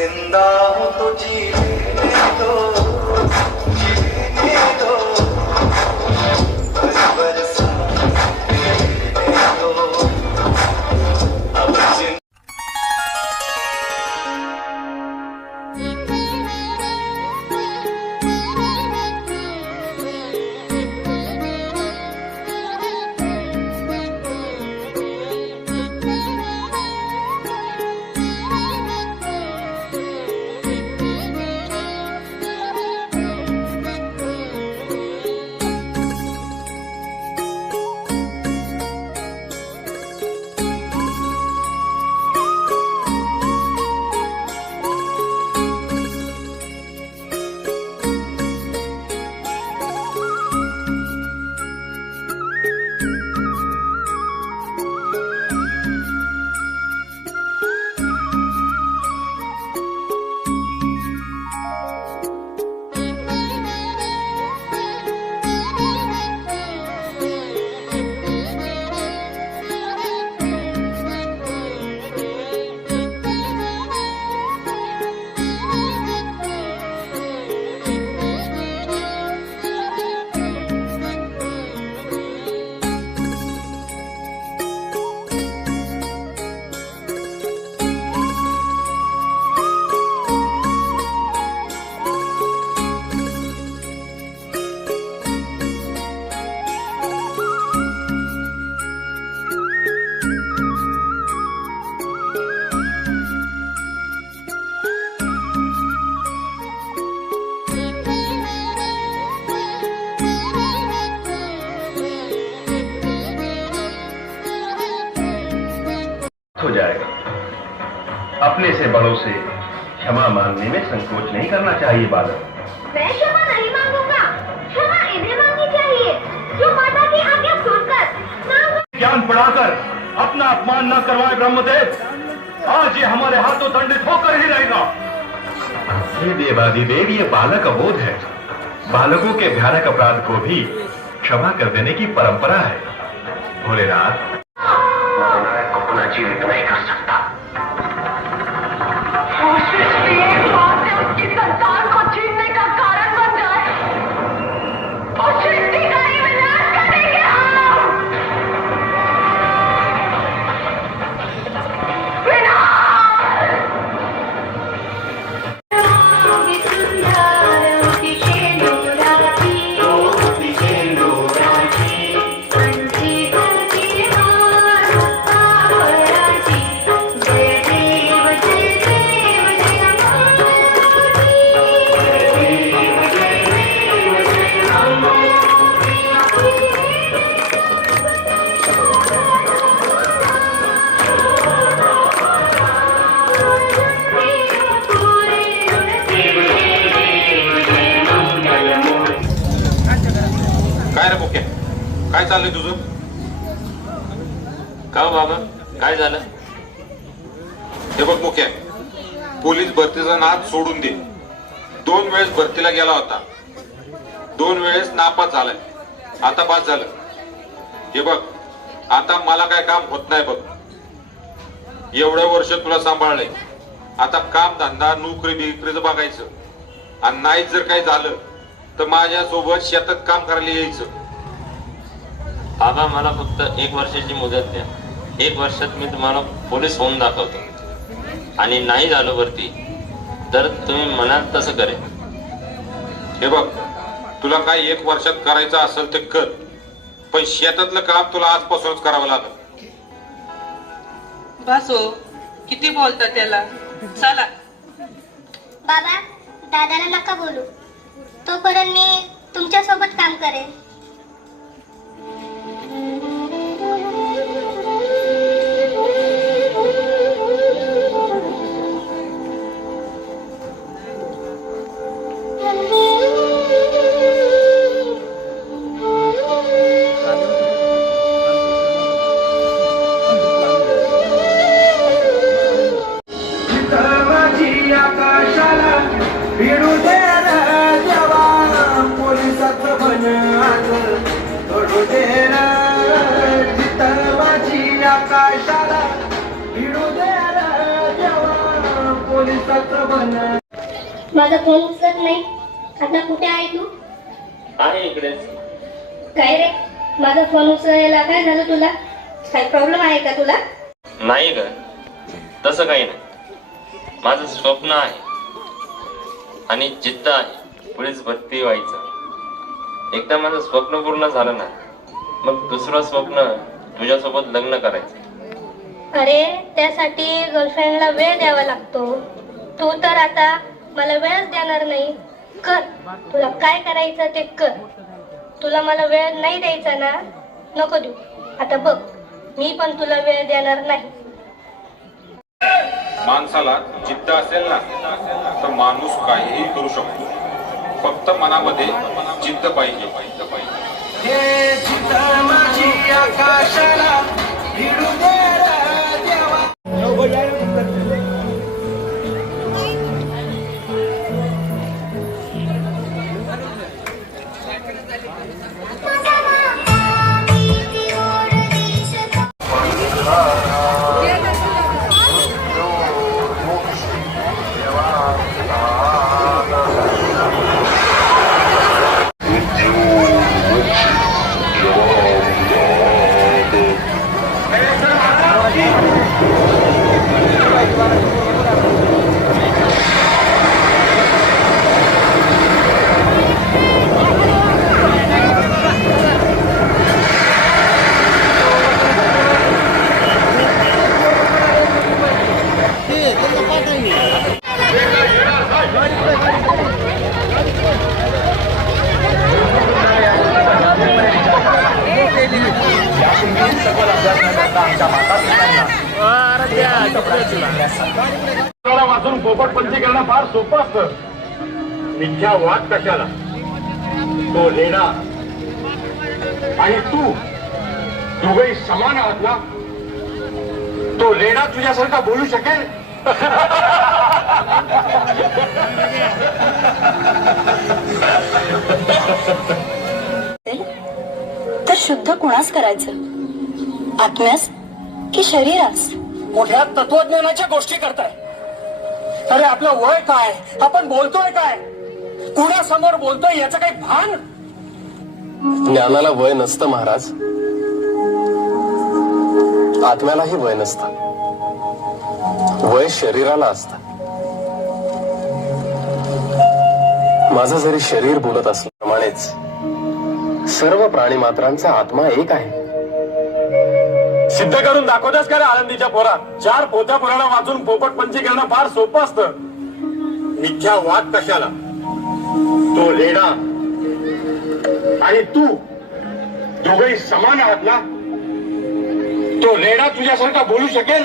जिंदा हूँ तुझी हो जाएगा। अपने से बड़ों से क्षमा मांगने में संकोच नहीं करना चाहिए बालक। मैं क्षमा नहीं मांगूँगा। क्षमा इन्हें मांगनी चाहिए जो माता की आज्ञा सुनकर ज्ञान पढ़ाकर अपना अपमान न करवाए ब्रह्मदेव। आज ये हमारे हाथों दंडित होकर ही रहेगा। हे देवादिदेव ये बालक अबोध है। बालकों के भयानक अपराध को भी क्षमा कर देने की परंपरा है। भोलेनाथ opportunity काय रे बोक्या काय चाललंय तुझं? का हो बाबा? काय झालं? हे बघ मुख्य पोलीस भरतीचा नाद सोडून दे. दोन वेळेस भरतीला गेला होता. दोन वेळेस नापास झालाय. आता पास झालं. हे बघ आता मला काय काम होत नाही बघ. एवढ्या वर्ष तुला सांभाळलंय. आता काम धंदा नोकरी बिकरीचं बघायचं. आणि नाही जर काही झालं तर माझ्या सोबत शेतात काम करायला यायचं. बाबा मला फक्त एक वर्षाची मुदत द्या. एक वर्षात मी तुम्हाला पोलीस होऊन दाखवतो. आणि नाही झालं वरती तर तुम्ही म्हणाल तसं करेन. हे बघ तुला काय एक वर्षात करायचं असेल ते कर. पण शेतातलं काम तुला आजपासूनच करावं लागेल. बसो किती बोलता त्याला? चला. बाबा दादाला नका बोलू. तोपर्यंत मी तुमच्यासोबत काम करेन. माझा फोन उचलत नाही. आता कुठे आहे तू? आहे इकडेच काय रे? माझा फोन उचलायला काय झालं तुला? काही प्रॉब्लेम आहे का तुला? नाही ग. तसं काही नाही. माझं स्वप्न आहे. आणि जिद्द आहे. पोलीस भरती व्हायचं. एकदा माझं स्वप्न पूर्ण झालं ना मग दुसरं स्वप्न तुझ्यासोबत लग्न करायचं. अरे त्यासाठी गर्लफ्रेंडला वेळ द्यावा लागतो. तू तर आता मला वेळच देणार नाही. कर. तुला काय करायचं ते कर. तुला मला वेळ नाही द्यायचा ना? नको देऊ. आता बघ मी पण तुला वेळ देणार नाही. माणसाला जिद्द असेल ना तर माणूस काहीही करू शकतो. फक्त मनामध्ये जिद्द पाहिजे. पाहिजे पाहिजे सोपं असतं मिथ्या वाद कशाला? तो लेणा आणि तू दोघही समान आहात ना? तो लेणा तुझ्यासारखा बोलू शकेल? तर शुद्ध कुणास करायचं? आत्म्यास की शरीरास? मोठ्या तत्वज्ञानाच्या गोष्टी करताय. अरे आपलं वय काय? आपण बोलतोय काय? कुणासमोर बोलतोय याचं काही भान? ज्ञानाला वय नसतं महाराज. आत्म्यालाही वय नसतं. वय शरीराला असतं. माझं जरी शरीर बोलत असल्याप्रमाणेच सर्व प्राणी मात्रांचा आत्मा एक आहे. सिद्ध करून दाखवतेस का रे आनंदीच्या पोरात. चार पोत्या पुराणा वाचून पोपट पंची करणं फार सोपं असतं. मिथ्या वाद कशाला? तो लेणा आणि तू दोघही समान आहात ना? तो लेणा तुझ्यासारखा बोलू शकेल?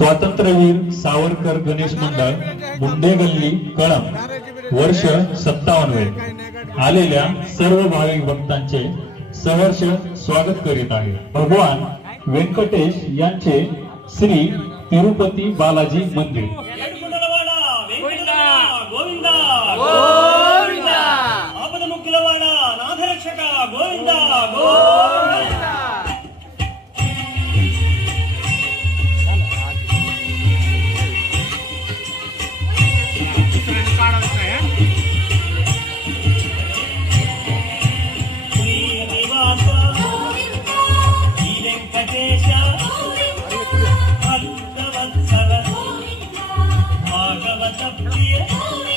स्वातंत्र्यवीर सावरकर गणेश मंडळ मुंडे गल्ली कळम वर्ष सत्तावन्न आलेल्या सर्व भाविक भक्तांचे सहर्ष स्वागत करीत आहे. भगवान व्यंकटेश यांचे श्री तिरुपती बालाजी मंदिर. Hey!